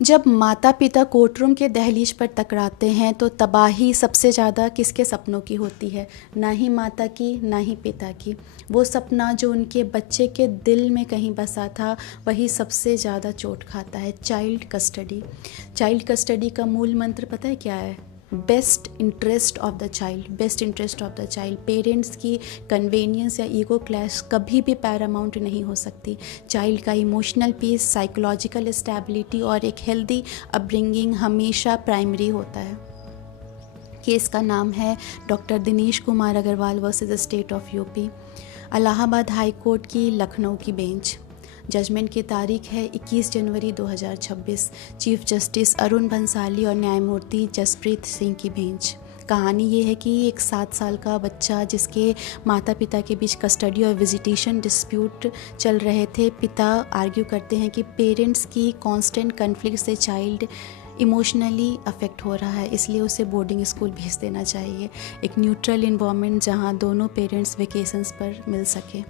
जब माता पिता कोर्टरूम के दहलीज पर टकराते हैं तो तबाही सबसे ज़्यादा किसके सपनों की होती है? ना ही माता की, ना ही पिता की। वो सपना जो उनके बच्चे के दिल में कहीं बसा था, वही सबसे ज़्यादा चोट खाता है। Child custody. चाइल्ड कस्टडी का मूल मंत्र पता है क्या है? Best interest of the child. Best interest of the child. Parents की कन्वीनियंस या ईगो क्लैश कभी भी पैरामाउंट नहीं हो सकती। चाइल्ड का इमोशनल पीस, साइकोलॉजिकल स्टेबिलिटी और एक हेल्दी अपब्रिंगिंग हमेशा प्राइमरी होता है। केस का नाम है doctor Dinesh Kumar Agarwal versus state of UP. Allahabad high court की लखनऊ की बेंच। जजमेंट की तारीख है 21 जनवरी 2026। चीफ जस्टिस अरुण बंसाली और न्यायमूर्ति जसप्रीत सिंह की बेंच। कहानी ये है कि एक 7 साल का बच्चा जिसके माता पिता के बीच कस्टडी और विजिटेशन डिस्प्यूट चल रहे थे। पिता आर्ग्यू करते हैं कि पेरेंट्स की कांस्टेंट कन्फ्लिक्ट से चाइल्ड इमोशनली अफेक्ट हो रहा है, इसलिए उसे बोर्डिंग स्कूल भेज देना चाहिए। एक न्यूट्रल इन्वायरमेंट जहां दोनों पेरेंट्स वेकेशंस पर मिल सके।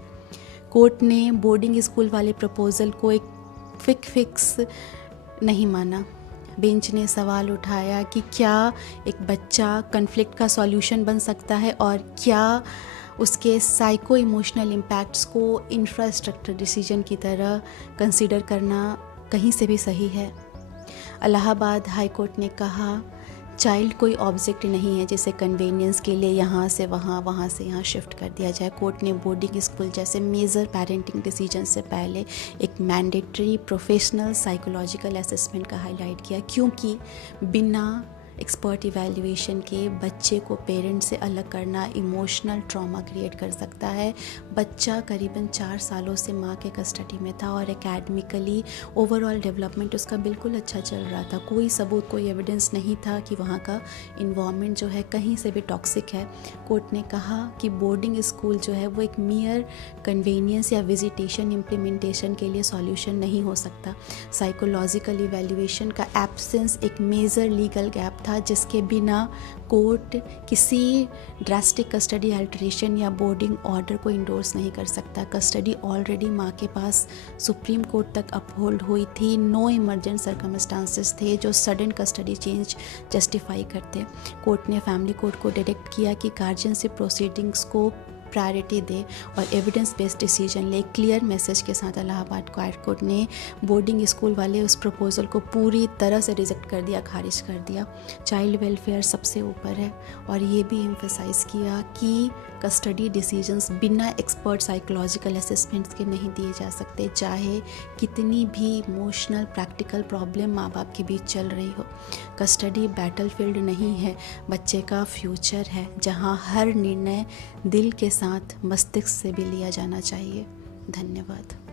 कोर्ट ने बोर्डिंग स्कूल वाले प्रपोज़ल को एक क्विक फिक्स नहीं माना। बेंच ने सवाल उठाया कि क्या एक बच्चा कन्फ्लिक्ट का सॉल्यूशन बन सकता है और क्या उसके साइको इमोशनल इम्पैक्ट्स को इंफ्रास्ट्रक्चर डिसीजन की तरह कंसीडर करना कहीं से भी सही है। इलाहाबाद हाई कोर्ट ने कहा चाइल्ड कोई ऑब्जेक्ट नहीं है जिसे कन्वीनियंस के लिए यहाँ से वहाँ, वहाँ से यहाँ शिफ्ट कर दिया जाए। कोर्ट ने बोर्डिंग स्कूल जैसे मेजर पेरेंटिंग डिसीजन से पहले एक मैंडेटरी प्रोफेशनल साइकोलॉजिकल असेसमेंट का हाईलाइट किया, क्योंकि बिना एक्सपर्ट इवैल्यूएशन के बच्चे को पेरेंट से अलग करना इमोशनल ट्रॉमा क्रिएट कर सकता है। बच्चा करीबन 4 सालों से माँ के कस्टडी में था और एकेडमिकली ओवरऑल डेवलपमेंट उसका बिल्कुल अच्छा चल रहा था। कोई सबूत, कोई एविडेंस नहीं था कि वहाँ का इन्वायरमेंट जो है कहीं से भी टॉक्सिक है। कोर्ट ने कहा कि बोर्डिंग स्कूल जो है वो एक मियर कन्वीनियंस या विजिटेशन इम्प्लीमेंटेशन के लिए सॉल्यूशन नहीं हो सकता। साइकोलॉजिकल इवैल्यूएशन का एब्सेंस एक मेजर लीगल गैप था जिसके बिना कोर्ट किसी ड्रास्टिक कस्टडी अल्टरेशन या बोर्डिंग ऑर्डर को इंडोर्स नहीं कर सकता। कस्टडी ऑलरेडी माँ के पास सुप्रीम कोर्ट तक अपहोल्ड हुई थी। नो इमरजेंट सर्कमस्टांसेस थे जो सडन कस्टडी चेंज जस्टिफाई करते। कोर्ट ने फैमिली कोर्ट को डायरेक्ट किया कि गार्जियनशिप प्रोसीडिंग्स को प्रायोरिटी दे और एविडेंस बेस्ड डिसीजन ले। क्लियर मैसेज के साथ इलाहाबाद हाई कोर्ट ने बोर्डिंग स्कूल वाले उस प्रपोजल को पूरी तरह से रिजेक्ट कर दिया, खारिज कर दिया। चाइल्ड वेलफेयर सबसे ऊपर है और ये भी एम्फसाइज किया कि कस्टडी डिसीजंस बिना एक्सपर्ट साइकोलॉजिकल असेसमेंट्स के नहीं दिए जा सकते, चाहे कितनी भी इमोशनल प्रैक्टिकल प्रॉब्लम माँ बाप के बीच चल रही हो। कस्टडी बैटलफील्ड नहीं है, बच्चे का फ्यूचर है जहाँ हर निर्णय दिल के साथ मस्तिष्क से भी लिया जाना चाहिए। धन्यवाद।